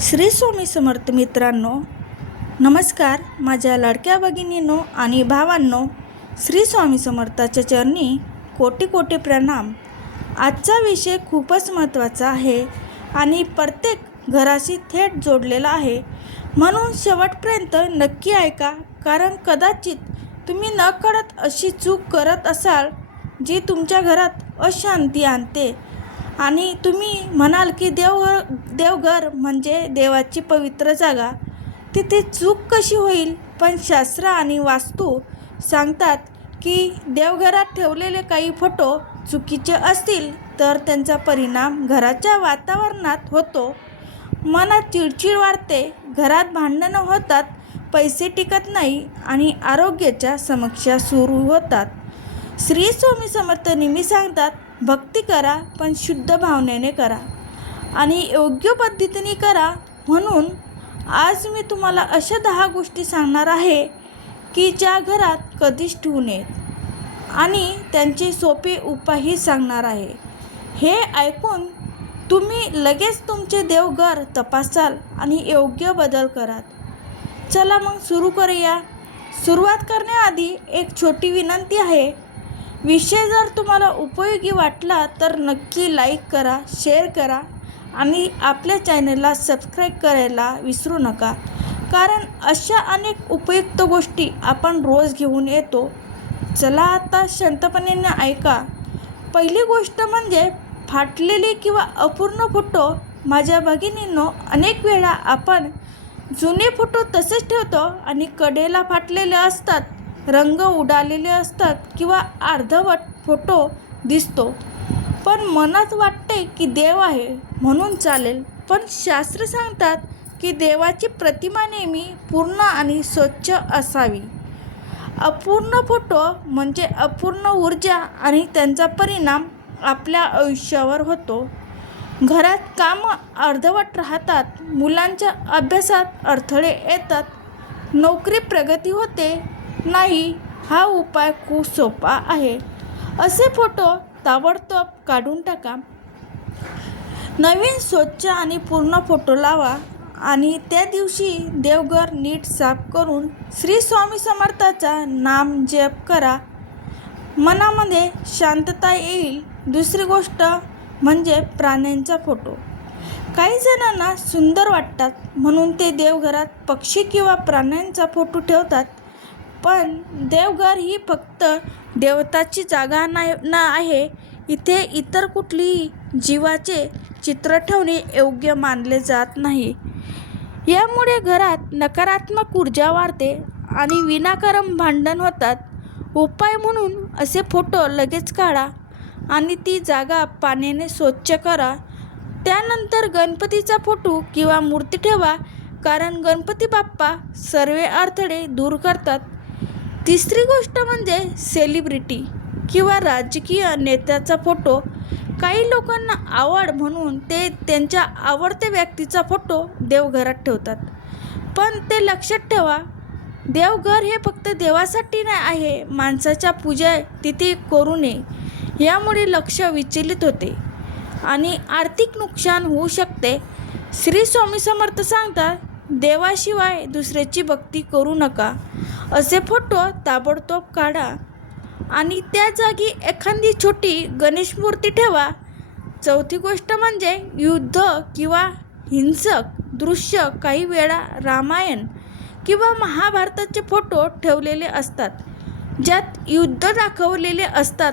श्री स्वामी समर्थ मित्रांनो, नमस्कार. माझ्या लाडक्या भगिनींनो आणि भावांनो, श्री स्वामी समर्थाच्या चरणी कोटी कोटी प्रणाम. आजचा विषय खूपच महत्त्वाचा आहे आणि प्रत्येक घराशी थेट जोडलेला आहे, म्हणून शेवटपर्यंत नक्की ऐका. कारण कदाचित तुम्ही नकळत अशी चूक करत असाल जी तुमच्या घरात अशांती आणते. आणि तुम्ही म्हणाल की देवघर म्हणजे देवाची पवित्र जागा, तिथे चूक कशी होईल? पण शास्त्र आणि वास्तू सांगतात की देवघरात ठेवलेले काही फोटो चुकीचे असतील तर त्यांचा परिणाम घराच्या वातावरणात होतो. मनात चिडचिड वाढते, घरात भांडणं होतात, पैसे टिकत नाही आणि आरोग्याच्या समस्या सुरू होतात. श्री स्वामी समर्थ नेहमी सांगतात, भक्ती करा पण शुद्ध भावनेने करा आणि योग्य पद्धतीने करा. म्हणून आज मी तुम्हाला अशा 10 गोष्टी सांगणार आहे की ज्या घरात कधीच ठेवू नयेत आणि त्यांचे सोपे उपायही सांगणार आहे. हे ऐकून तुम्ही लगेच तुमचे देवघर तपासाल आणि योग्य बदल कराल. चला मग सुरू करूया. सुरुवात करण्याआधी एक छोटी विनंती आहे. विषय जर तुम्हाला उपयोगी वाटला तर नक्की लाईक करा, शेअर करा आणि आपल्या चॅनलला सबस्क्राईब करायला विसरू नका. कारण अशा अनेक उपयुक्त गोष्टी आपण रोज घेऊन येतो. चला आता शांतपणे ऐका. पहिली गोष्ट म्हणजे फाटलेले किंवा अपूर्ण फोटो. माझ्या भगिनींनो, अनेक वेळा आपण जुने फोटो तसेच ठेवतो आणि कडेला फाटलेले असतात, रंग उडालेले असतात किंवा अर्धवट फोटो दिसतो. पण मनात वाटते की देव आहे म्हणून चालेल. पण शास्त्र सांगतात की देवाची प्रतिमा नेहमी पूर्ण आणि स्वच्छ असावी. अपूर्ण फोटो म्हणजे अपूर्ण ऊर्जा आणि त्यांचा परिणाम आपल्या आयुष्यावर होतो. घरात कामं अर्धवट राहतात, मुलांच्या अभ्यासात अडथळे येतात, नोकरी प्रगती होते नाही. हा उपाय खूप सोपा आहे. असे फोटो ताबडतोब काढून टाका. नवीन स्वच्छ आणि पूर्ण फोटो लावा आणि त्या दिवशी देवघर नीट साफ करून श्री स्वामी समर्थाचा नाम जप करा. मनामध्ये शांतता येईल. दुसरी गोष्ट म्हणजे प्राण्यांचा फोटो. काही जणांना सुंदर वाटतात म्हणून ते देवघरात पक्षी किंवा प्राण्यांचा फोटो ठेवतात. पण देवघर ही फक्त देवताची जागा आहे. इथे इतर कुठलीही जीवाचे चित्र ठेवणे योग्य मानले जात नाही. यामुळे घरात नकारात्मक ऊर्जा वाढते आणि विनाकारण भांडण होतात. उपाय म्हणून असे फोटो लगेच काढा आणि ती जागा पाण्याने स्वच्छ करा. त्यानंतर गणपतीचा फोटो किंवा मूर्ती ठेवा, कारण गणपती बाप्पा सर्व अडथळे दूर करतात. तिसरी गोष्ट म्हणजे सेलिब्रिटी किंवा राजकीय नेत्याचा फोटो. काही लोकांना आवड म्हणून ते त्यांच्या आवडत्या व्यक्तीचा फोटो देवघरात ठेवतात. पण ते लक्षात ठेवा, देवघर हे फक्त देवासाठी नाही आहे. माणसाच्या पूजा तिथे करू नये. यामुळे लक्ष विचलित होते आणि आर्थिक नुकसान होऊ शकते. श्री स्वामी समर्थ सांगतात, देवाशिवाय दुसऱ्याची भक्ती करू नका. असे फोटो ताबडतोब काढा आणि त्या जागी एखादी छोटी गणेश मूर्ती ठेवा. चौथी गोष्ट म्हणजे युद्ध किंवा हिंसक दृश्य. काही वेळा रामायण किंवा महाभारताचे फोटो ठेवलेले असतात, ज्यात युद्ध दाखवलेले असतात.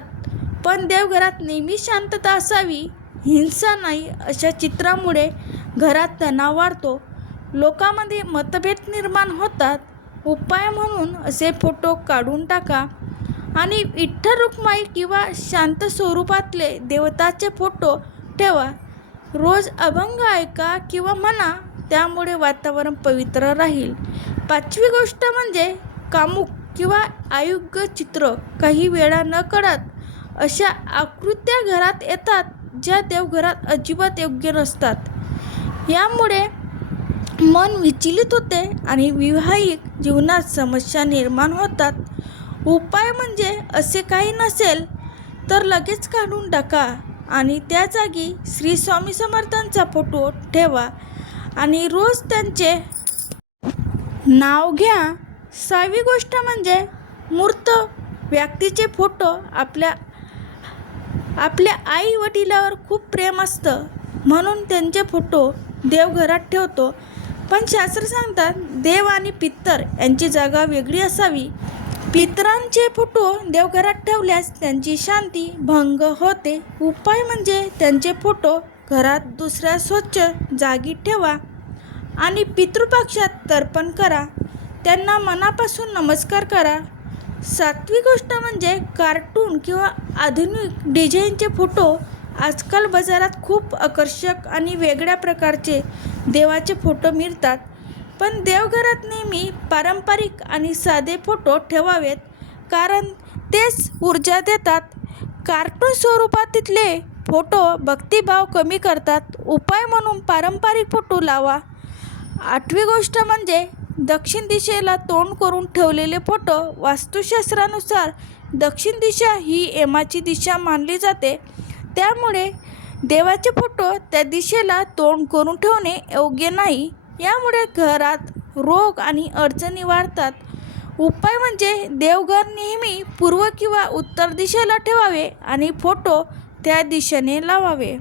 पण देवघरात नेहमी शांतता असावी, हिंसा नाही. अशा चित्रामुळे घरात तणाव वाढतो, लोकांमध्ये मतभेद निर्माण होतात. उपाय म्हणून असे फोटो काढून टाका आणि विठ्ठल रुक्माई किंवा शांत स्वरूपातले देवताचे फोटो ठेवा. रोज अभंग ऐका किंवा म्हणा, त्यामुळे वातावरण पवित्र राहील. पाचवी गोष्ट म्हणजे कामुक किंवा अयोग्य चित्र. काही वेळा नकळत अशा आकृत्या घरात येतात ज्या देवघरात अजिबात योग्य नसतात. यामुळे मन विचलित होते आणि वैवाहिक जीवनात समस्या निर्माण होतात. उपाय म्हणजे असे काही नसेल तर लगेच काढून टाका आणि त्या जागी श्री स्वामी समर्थांचा फोटो ठेवा आणि रोज त्यांचे नाव घ्या. 6वी गोष्ट म्हणजे मूर्त व्यक्तीचे फोटो. आपल्या आई वडिलांवर खूप प्रेम असतं म्हणून त्यांचे फोटो देवघरात ठेवतो. पण शास्त्र सांगतात देव आणि पितर यांची जागा वेगळी असावी. पितरांचे फोटो देवघरात ठेवल्यास त्यांची शांती भंग होते. उपाय म्हणजे त्यांचे फोटो घरात दुसऱ्या स्वच्छ जागी ठेवा आणि पितृपक्षात तर्पण करा. त्यांना मनापासून नमस्कार करा. 7वी गोष्ट म्हणजे कार्टून किंवा आधुनिक डिझाईनचे फोटो. आजकाल बाजारात खूप आकर्षक आणि वेगळ्या प्रकारचे देवाचे फोटो मिळतात. पण देवघरात नेहमी पारंपरिक आणि साधे फोटो ठेवावेत, कारण तेच ऊर्जा देतात. कार्टून स्वरूपातले फोटो भक्तिभाव कमी करतात. उपाय म्हणून पारंपरिक फोटो लावा. 8वी गोष्ट म्हणजे दक्षिण दिशेला तोंड करून ठेवलेले फोटो. वास्तुशास्त्रानुसार दक्षिण दिशा ही यमाची दिशा मानली जाते. त्यामुळे देवाचे फोटो त्या दिशेला तोंड करून ठेवणे योग्य नाही. यामुळे घरात रोग आणि अडचणी वाढतात. उपाय म्हणजे देवघर नेहमी पूर्व किंवा उत्तर दिशेला ठेवावे आणि फोटो त्या दिशेने लावावे.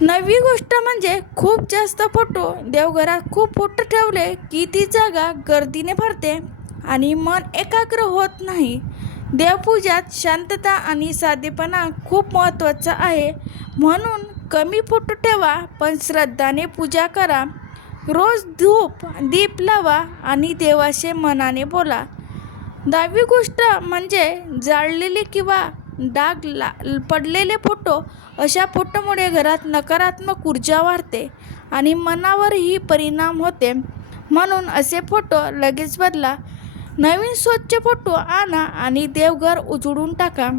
9वी गोष्ट म्हणजे खूप जास्त फोटो. देवघरात खूप फोटो ठेवले की ती जागा गर्दीने भरते आणि मन एकाग्र होत नाही. देवपूजात शांतता आणि साधेपणा खूप महत्त्वाचा आहे. म्हणून कमी फोटो ठेवा पण श्रद्धाने पूजा करा. रोज धूप दीप लावा आणि देवाशी मनाने बोला. 10वी गोष्ट म्हणजे जाळलेले किंवा डाग पडलेले फोटो. अशा फोटोमुळे घरात नकारात्मक ऊर्जा वाढते आणि मनावरही परिणाम होते. म्हणून असे फोटो लगेच बदला. नवीन स्वच्छ फोटो आणा आणि देवघर उजळून टाका.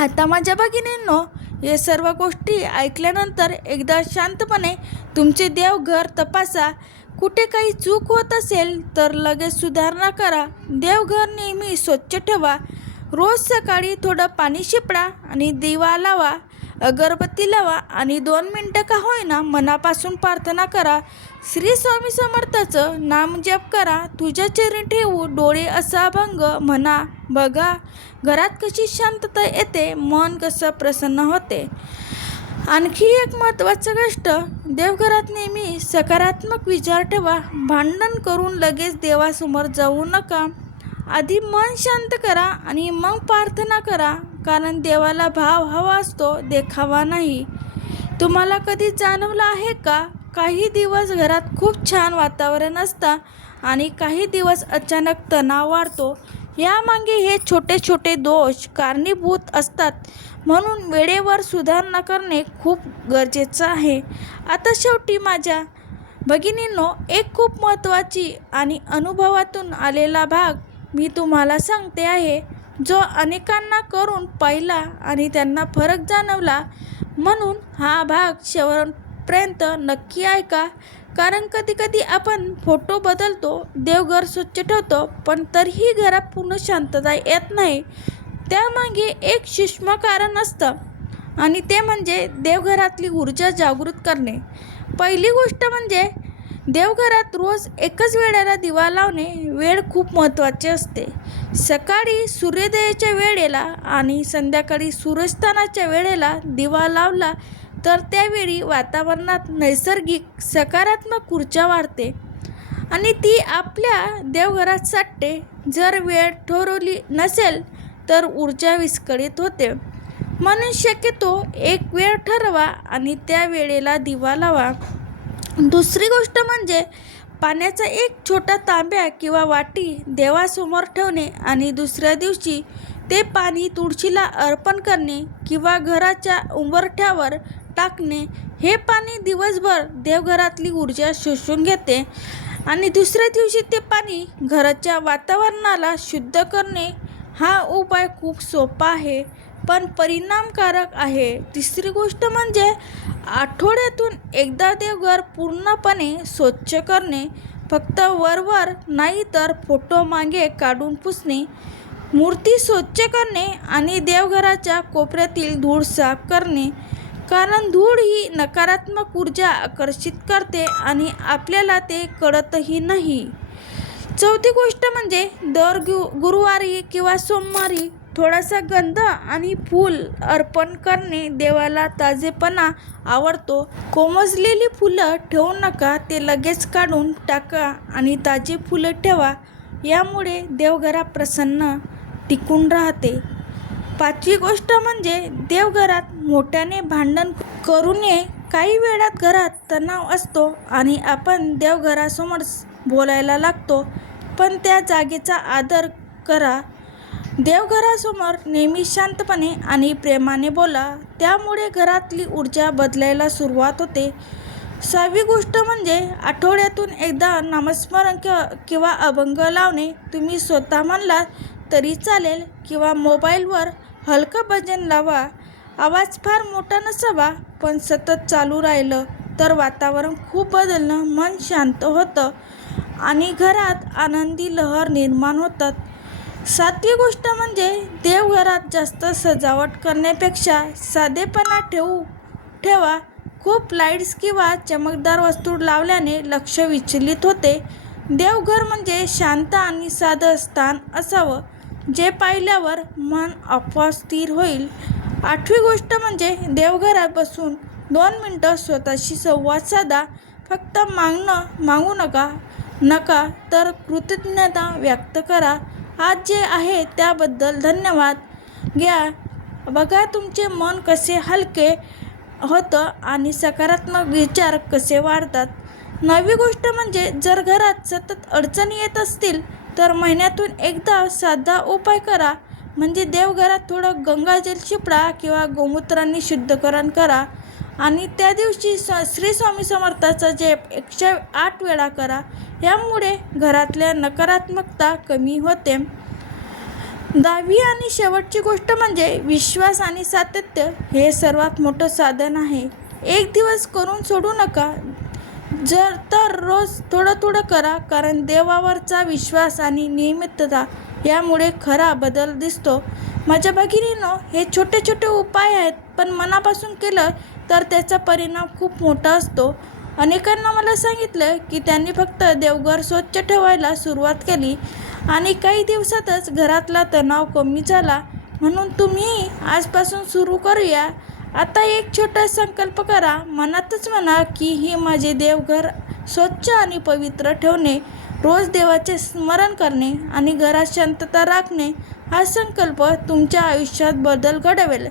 आता माझ्या भगिनींनो, हे सर्व गोष्टी ऐकल्यानंतर एकदा शांतपणे तुमचे देवघर तपासा. कुठे काही चूक होत असेल तर लगेच सुधारणा करा. देवघर नेहमी स्वच्छ ठेवा. रोज सकाळी थोडं पाणी शिंपडा आणि दिवा लावा, अगरबत्ती लावा आणि 2 मिनिटं का होईना मनापासून प्रार्थना करा. श्री स्वामी समर्थाचं नामजप करा. तुझ्या चरणी ठेवू डोळे असा अभंग म्हणा. बघा घरात कशी शांतता येते, मन कसं प्रसन्न होते. आणखी एक महत्त्वाची गोष्ट, देवघरात नेहमी सकारात्मक विचार ठेवा. भांडण करून लगेच देवासमोर जाऊ नका. आधी मन शांत करा आणि मग प्रार्थना करा, कारण देवाला भाव हवा असतो, देखावा नाही. तुम्हाला कधी जाणवलं आहे का, काही दिवस घरात खूप छान वातावरण असतं आणि काही दिवस अचानक तणाव वाढतो. यामागे हे छोटे छोटे दोष कारणीभूत असतात. म्हणून वेळेवर सुधारणा करणे खूप गरजेचं आहे. आता शेवटी माझ्या भगिनींनो, एक खूप महत्त्वाची आणि अनुभवातून आलेला भाग मी तुम्हाला सांगते आहे, जो अनेकांना करून पाहिला आणि त्यांना फरक जाणवला. म्हणून हा भाग शेवटपर्यंत नक्की ऐका, कारण कधीकधी आपण फोटो बदलतो, देवघर स्वच्छ ठेवतो, पण तरीही घरात पूर्ण शांतता येत नाही. त्यामागे एक सूक्ष्म कारण असतं आणि ते म्हणजे देवघरातली ऊर्जा जागृत करणे. पहिली गोष्ट म्हणजे देवघरात रोज एकच वेळेला दिवा लावणे. वेळ खूप महत्त्वाची असते. सकाळी सूर्योदयाच्या वेळेला आणि संध्याकाळी सूर्यास्तानाच्या वेळेला दिवा लावला तर त्यावेळी वातावरणात नैसर्गिक सकारात्मक ऊर्जा वाढते आणि ती आपल्या देवघरात साठते. जर वेळ ठरवली नसेल तर ऊर्जा विस्कळीत होते. म्हणून शक्यतो एक वेळ ठरवा आणि त्या वेळेला दिवा लावा. दुसरी गोष्ट म्हणजे पाण्याचा एक छोटा तांब्या किंवा वाटी देवासमोर ठेवणे आणि दुसऱ्या दिवशी ते पाणी तुळशीला अर्पण करणे किंवा घराच्या उंबरठ्यावर टाकणे. हे पाणी दिवसभर देवघरातली ऊर्जा शोषून घेते आणि दुसऱ्या दिवशी ते पाणी घराच्या वातावरणाला शुद्ध करणे. हा उपाय खूप सोपा आहे पण परिणामकारक आहे. तिसरी गोष्ट म्हणजे आठवड्यातून एकदा देवघर पूर्णपणे स्वच्छ करणे. फक्त वरवर नाही तर फोटो मागे काढून पुसणे, मूर्ती स्वच्छ करणे आणि देवघराच्या कोपऱ्यातील धूळ साफ करणे. कारण धूळ ही नकारात्मक ऊर्जा आकर्षित करते आणि आपल्याला ते कळतही नाही. चौथी गोष्ट म्हणजे दर गुरुवारी किंवा सोमवारी थोडासा गंध आणि फूल अर्पण करणे. देवाला ताजेपणा आवडतो. कोमजलेली फुलं ठेवू नका, ते लगेच काढून टाका आणि ताजी फुलं ठेवा. यामुळे देवघरात प्रसन्न टिकून राहते. पाचवी गोष्ट म्हणजे देवघरात मोठ्याने भांडण करू नये. काही वेळात घरात तणाव असतो आणि आपण देवघरासमोर बोलायला लागतो, पण त्या जागेचा आदर करा. देवघरासमोर नेहमी शांतपणे आणि प्रेमाने बोला, त्यामुळे घरातली ऊर्जा बदलायला सुरुवात होते. सहावी गोष्ट म्हणजे आठवड्यातून एकदा नामस्मरण किंवा अभंग लावणे. तुम्ही स्वतः म्हणलात तरी चालेल किंवा मोबाईलवर हलकं भजन लावा. आवाज फार मोठा नसावा, पण सतत चालू राहिलं तर वातावरण खूप बदलणं, मन शांत होतं आणि घरात आनंदी लहर निर्माण होतात. सातवी गोष्ट म्हणजे देवघरात जास्त सजावट करण्यापेक्षा साधेपणा ठेवा. खूप लाईट्स किंवा चमकदार वस्तू लावल्याने लक्ष विचलित होते. देवघर म्हणजे शांत आणि साधं स्थान असावं, जे पाहिल्यावर मन आपोआप स्थिर होईल. आठवी गोष्ट म्हणजे देवघरात बसून 2 मिनिटं स्वतःशी संवाद साधा. फक्त मागू नका तर कृतज्ञता व्यक्त करा. आज जे आहे त्याबद्दल धन्यवाद घ्या. बघा तुमचे मन कसे हलके होतं आणि सकारात्मक विचार कसे वाढतात. नववी गोष्ट म्हणजे जर घरात सतत अडचणी येत असतील तर महिन्यातून एकदा साधा उपाय करा. म्हणजे देवघरात थोडं गंगाजल शिपडा किंवा गोमूत्रांनी शुद्धीकरण करा आणि त्या दिवशी श्री स्वामी समर्थाचा जप 108 वेळा करा. यामुळे घरातल्या नकारात्मकता कमी होते. 10वी आणि शेवटची गोष्ट म्हणजे विश्वास आणि सातत्य हे सर्वात मोठं साधन आहे. एक दिवस करून सोडू नका, तर रोज थोडं करा. कारण देवावरचा विश्वास आणि नियमितता यामुळे खरा बदल दिसतो. माझ्या भगिनींनो, हे छोटे उपाय आहेत, पण मनापासून केलं तर त्याचा परिणाम खूप मोठा असतो. अनेकांना मला सांगितलं की त्यांनी फक्त देवघर स्वच्छ ठेवायला सुरुवात केली आणि काही दिवसातच घरातला तणाव कमी झाला. म्हणून तुम्ही आजपासून सुरू करूया. आता एक छोटा संकल्प करा. मनातच म्हणा की ही माझे देवघर स्वच्छ आणि पवित्र ठेवणे. रोज देवाचे स्मरण करणे आणि घरात शांतता राखणे. हा संकल्प तुमच्या आयुष्यात बदल घडवेल.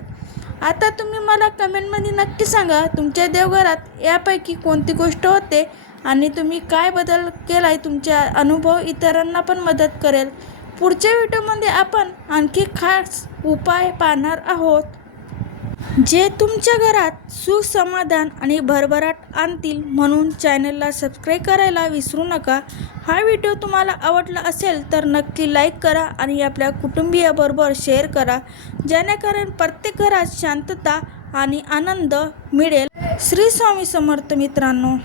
आता तुम्ही मला कमेंटमध्ये नक्की सांगा, तुमच्या देवघरात यापैकी कोणती गोष्ट होते आणि तुम्ही काय बदल केलाय. तुमचा अनुभव इतरांना पण मदत करेल. पुढच्या व्हिडिओमध्ये आपण आणखी खास उपाय पाहणार आहोत, जे तुमच्या घरात सुख, समाधान आणि भरभराट आणतील. म्हणून चॅनलला सबस्क्राईब करायला विसरू नका. हा व्हिडिओ तुम्हाला आवडला असेल तर नक्की लाईक करा आणि आपल्या कुटुंबियाबरोबर शेअर करा, जेणेकरून प्रत्येक घरात शांतता आणि आनंद मिळेल. श्री स्वामी समर्थ मित्रांनो.